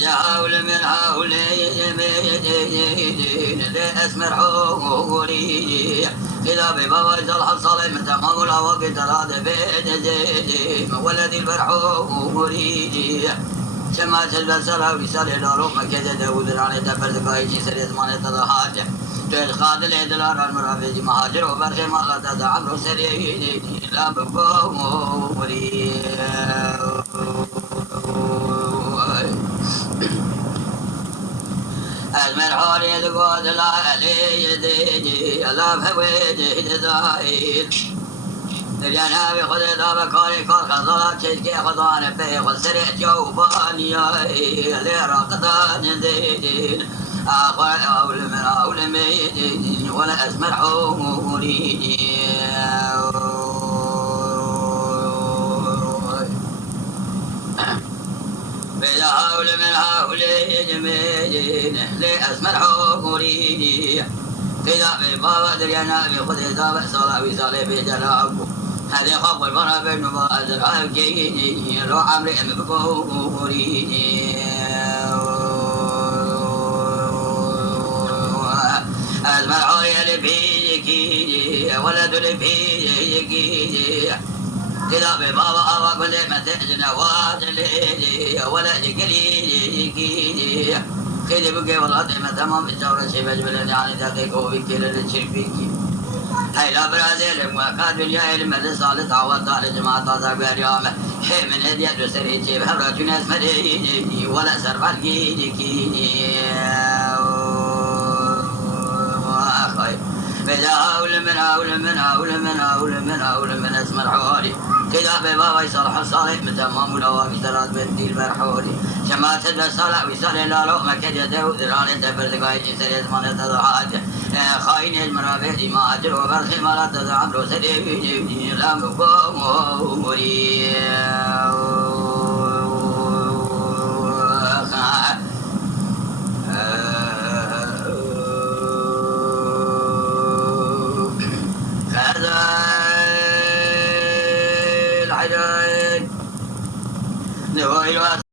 جاول من هؤلاء اسمر حوري إذا ببواج الحصل من تمام الأوقات تراد بين زيدين ولد البرحوري شمال البصرة ويسال الأروم كذا داود راني تبرد قايشي سريز ماني تضحاج تل خادل إدلار المرافق مهاجر وبرخي ما غدا عمرو سريين لا بفوري أزمر حوري دقود لا علي يديني لا بويدي دزايل الجناب خذ ذا بكاري كار خزالات شيكي خزان بي خسرت جوباني لرقدان زيدين أخوة أول من أول ميدين ولا أزمر حوري بلا حول من حول جميل لأسمر حوري إذا ببابا دريانا بخذ إذا صلاة وصالة بجلابه هذه خب المرأة بن مبادر أبكي روح أمري بكوري أسمر حوري لبيكي ولد لبيكي إذا ببابا أبا كل ما تجنا واجلي ولا جكلي كذي بقي والله ما تمام الجورة شيء بجبل يعني تقيقو بكيل للشربيكي هاي لا برازيل وكاد الجاهل مدى صالة عوض على جماعة تازار بيريام حي من هدية وسري جيب هبرا جناس مديني ولا سرفال جيني بلا هول من هول من هول من هول من هول من اسم الحوري كذا ببابا يصلح الصالح من تمام الأواقي ثلاث بنتي البرحوري شمات البصالة ويصلي لالو ما كد يدعو ذران يتفرد قايد سريز من يتضحاج خاين المرابع دي ما أجر وبرخي ما لا تزعم رو سريبي جيبني لام بقوم